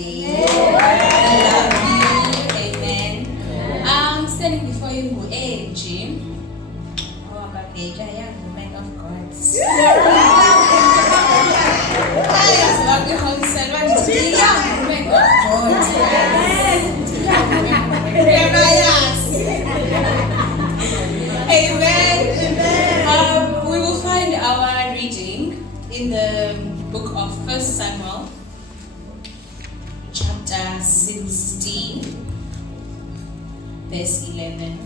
birthday. I love you. Amen. Standing before you, Angie. Oh, God, I am the man of God. I am walking home, said, "What is the young man of God?" Amen. We will find our reading in the book of 1 Samuel, chapter 16, verse 11.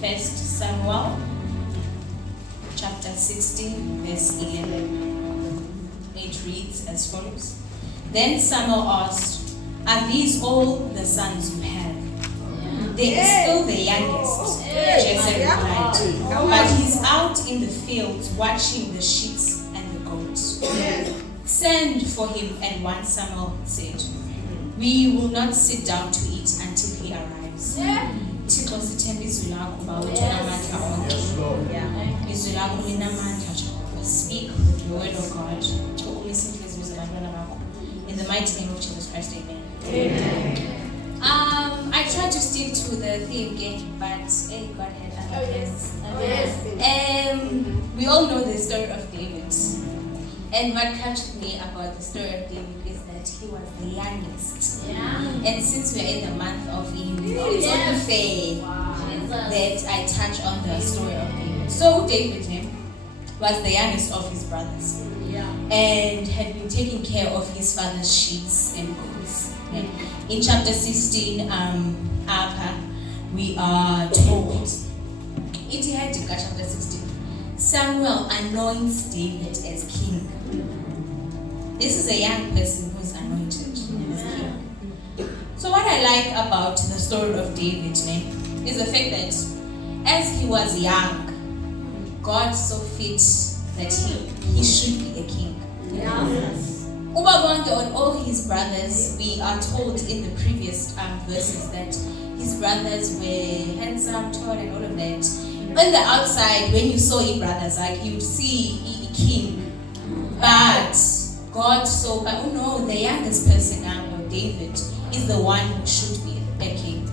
1 Samuel, chapter 16, verse 11. It reads as follows. Then Samuel asked, "Are these all the sons you have?" "They are still the youngest," Jesse replied, "but he's out in the fields watching the sheep and the goats." "Send for him." And 1 Samuel said, "We will not sit down to eat until he arrives." Thixo sithemba izwi lakho bawethu amandla onke. Izwi lakho linamandla Jehova. Speak the word of God. In the mighty name of Jesus Christ, amen. I tried to stick to the theme again, but God had other plans. We all know the story of David. And what captured me about the story of David is that he was the youngest. And since we are in the month of Eve, it's only fair that I touch on the story of David. So David was the youngest of his brothers. And had been taking care of his father's sheep and goats. In chapter 16, we are told, chapter 16, Samuel anoints David as king. This is a young person who is anointed as king. So what I like about the story of David is the fact that as he was young, God saw fit that he should be a king. On all his brothers, we are told in the previous verses that his brothers were handsome, tall, and all of that. On the outside, when you saw his brothers, like you would see a king. But God saw, the youngest person now, David, is the one who should be a king.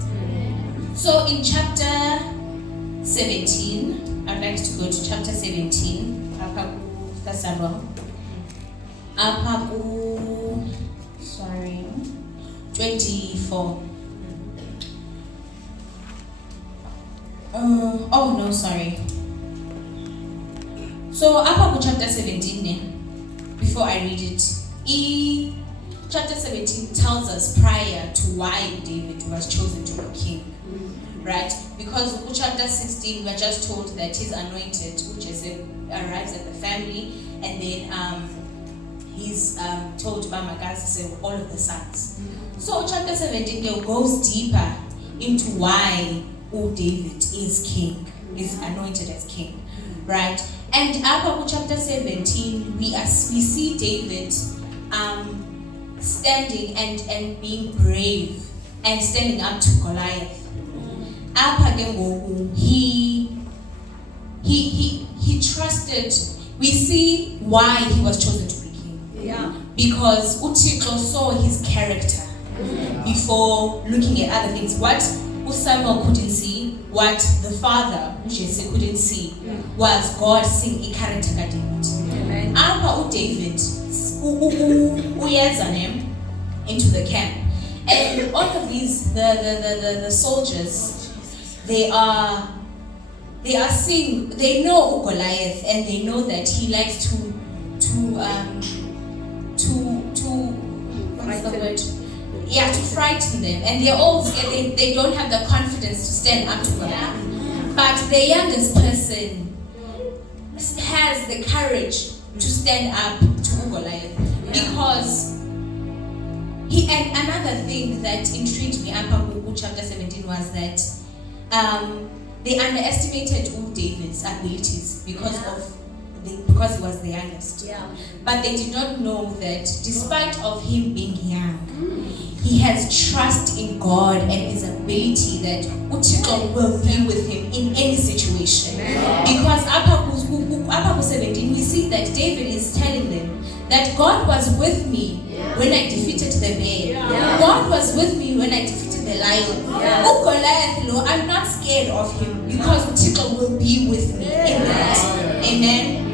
So in chapter 17, I'd like to go to chapter 17. Samuel. 24. So chapter 17, before I read it, chapter 17 tells us prior to why David was chosen to be king. Right? Because chapter 16, we're just told that he's anointed, which arrives at the family, and then he's told by Magazi, all of the sons. So chapter 17 goes deeper into why David is king, is anointed as king, right? And after chapter 17, we see David standing and being brave and standing up to Goliath. He trusted. We see why he was chosen to be king. Because Uthixo saw his character before looking at other things. What Samuel couldn't see, what the father Jesse couldn't see, was God seeing a character of David. Apha David uyeza into the camp, and all of these the soldiers, they are seeing, they know Goliath, and they know that he likes to what's the word? To frighten them, and they're all scared. They don't have the confidence to stand up to Goliath. But the youngest person has the courage to stand up to Goliath, because and another thing that intrigued me about chapter 17 was that they underestimated David's abilities because he was the youngest. But they did not know that despite of him being young, he has trust in God and his ability that Uthixo will be with him in any situation. Because up 17, we see that David is telling them that God was with me when I defeated the bear. God was with me when I defeated the lion. Goliath, I'm not scared of him because Uthixo will be with me in that. Amen.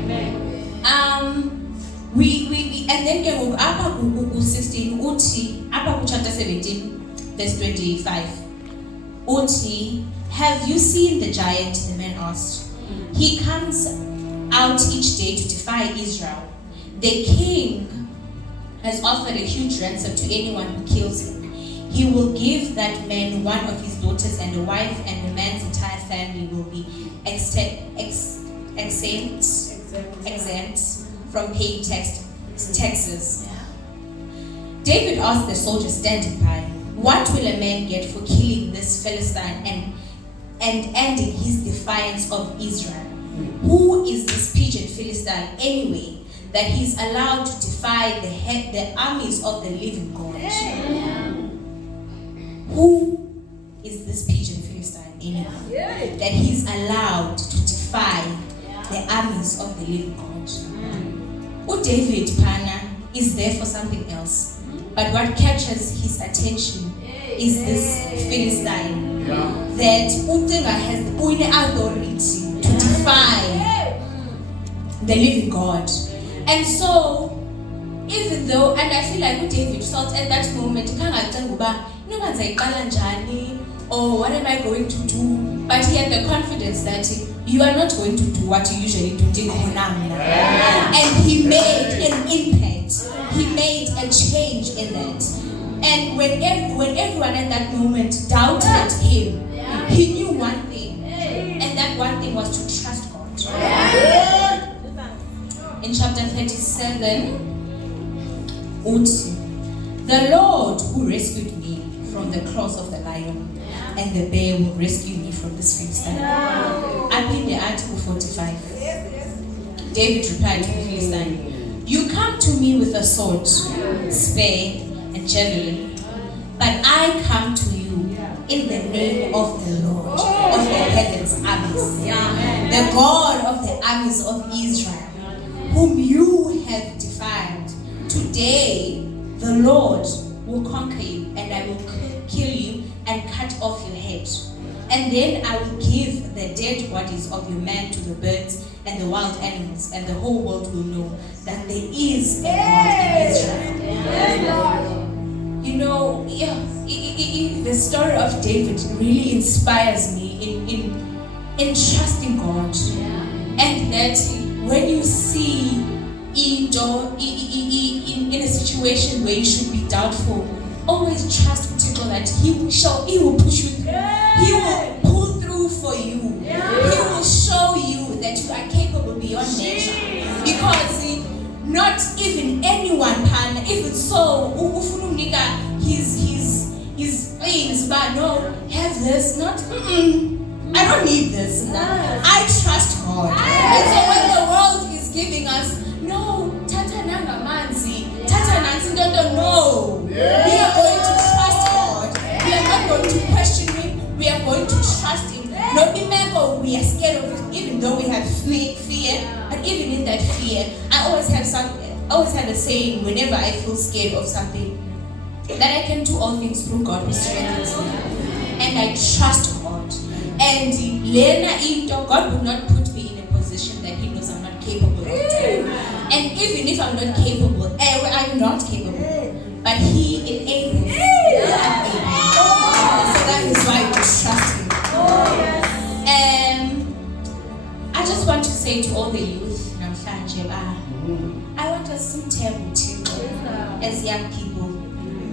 We and then ke apa ku 16 uthi apa ku chapter 17 verse 25 uthi, have you seen the giant? The man asked. He comes out each day to defy Israel. The king has offered a huge ransom to anyone who kills him. He will give that man one of his daughters and a wife, and the man's entire family will be exempt from paying taxes. David asked the soldiers standing by, what will a man get for killing this Philistine and ending his defiance of Israel? Who is this pigeon Philistine anyway, that he's allowed to defy the armies of the living God? Who is this pigeon Philistine anyway, that he's allowed to defy the armies of the living God? David Pana is there for something else, but what captures his attention is this Philistine that Utenga has the authority to defy the living God. And so, even though, and I feel like David felt at that moment, or what am I going to do? But he had the confidence that you are not going to do what you usually do. And he made an impact. He made a change in that. And when everyone at that moment doubted him, he knew one thing. And that one thing was to trust God. In chapter 37, the Lord who rescued me from the claws of the lion and the bear will rescue me from this Philistine. Up in the article 45, David replied to the Philistine, you come to me with a sword, spear, and javelin, but I come to you in the name of the Lord of the heavens armies, the God of the armies of Israel, whom you have defied. Today, the Lord will conquer you, and I will kill you and cut off your head. And then I will give the dead bodies of your men to the birds and the wild animals, and the whole world will know that there is a God in Israel. You know, the story of David really inspires me in trusting God. And that when you see in a situation where you should be doubtful, always trust Uthixo that He will push you through. He will pull through for you. He will show you that you are capable beyond measure. Because not even anyone can, if it's so, his things, but no, have this, not, I don't need this. I trust God. And so when the world is giving us, no, Tata Nanga Manzi, Tata Nansi, no. We are going to trust God. We are not going to question Him. We are going to trust Him. No, we are scared of it, even though we have fear. But even in that fear, I always have a saying whenever I feel scared of something, that I can do all things through God who strengthens me. And I trust God. And God will not put me in a position that He knows I'm not capable of doing. And even if I'm not capable, I'm not capable. But He enables me. I'm able. So that is why we trust Him. I just want to say to all the youth, I want us to as young people.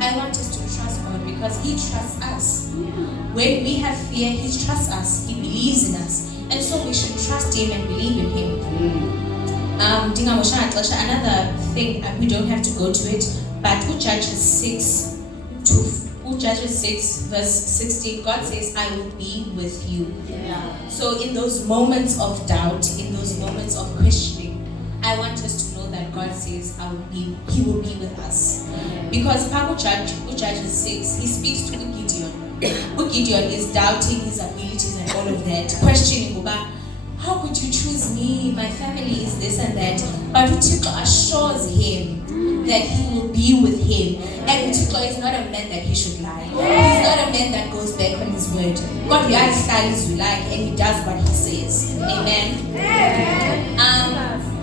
I want us to trust God because He trusts us. When we have fear, He trusts us. He believes in us. And so we should trust Him and believe in Him. Another thing, we don't have to go to it, but Judges 6 verse 16, God says, I will be with you. So in those moments of doubt, in those moments of questioning, I want us to know that God says, He will be with us. Because Judges 6, He speaks to Gideon. Gideon is doubting his abilities and all of that, questioning how could you choose me? My family is this and that. But uThixo assures him that he will be with him. And uThixo is not a man that he should lie. He's not a man that goes back on his word. God realizes we like, and he does what he says. Amen.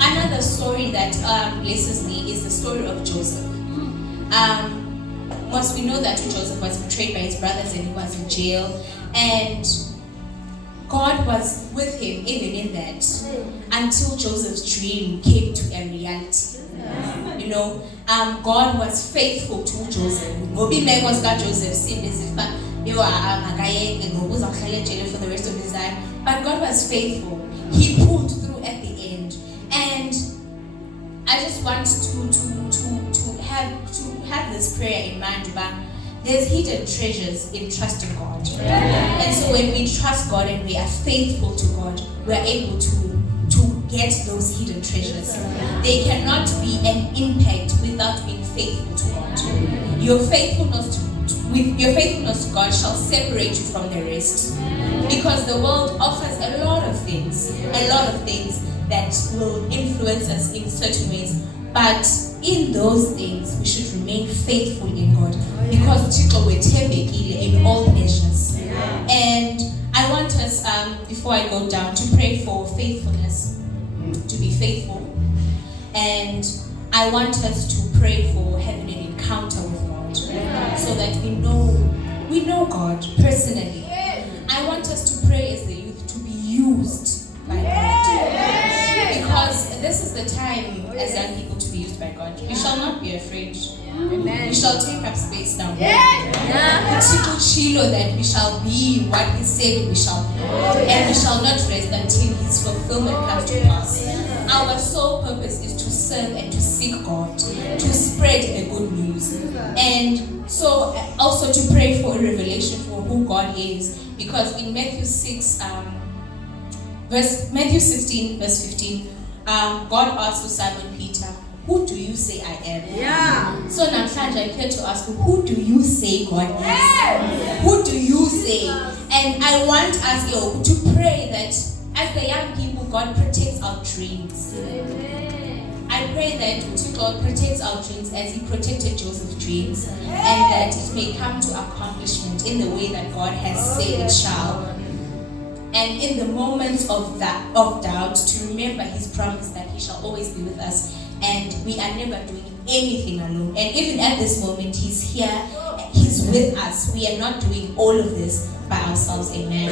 Another story that blesses me is the story of Joseph. Once we know that Joseph was betrayed by his brothers and he was in jail, and God was with him even in that until Joseph's dream came to a reality. You know, God was faithful to Joseph. Ngobi mekos ka Joseph seemed as if for the rest of his life, but God was faithful. He pulled through at the end, and I just want to have this prayer in mind. But there's hidden treasures in trusting God, and so when we trust God and we are faithful to God, we are able to get those hidden treasures. They cannot be an impact without being faithful to God. Your faithfulness to God shall separate you from the rest, because the world offers a lot of things that will influence us in certain ways. But in those things, we should remain faithful in God, because Thixo wethembekile in all measures. And I want us, before I go down, to pray for faithfulness, to be faithful. And I want us to pray for having an encounter with God, so that we know God personally. I want us to pray as the youth to be used by God, because this is the time as young people to be used by God. We shall not be afraid. We shall take up space now. That we shall be what He said we shall be, and we shall not rest until His fulfillment comes to pass. Our sole purpose is to serve and to seek God, to spread the good news, and so also to pray for a revelation for who God is, because in Matthew 16, verse 15, God asked Simon Peter, "Who do you say I am?" So now I'm here to ask you, who do you say God is? Who do you say? And I want us to pray that as the young people, God protects our dreams. I pray that God protects our dreams as He protected Joseph's dreams, and that it may come to accomplishment in the way that God has said it shall. And in the moments of doubt, to remember His promise that He shall always be with us, and we are never doing anything alone. And even at this moment, He's here, He's with us. We are not doing all of this by ourselves. Amen.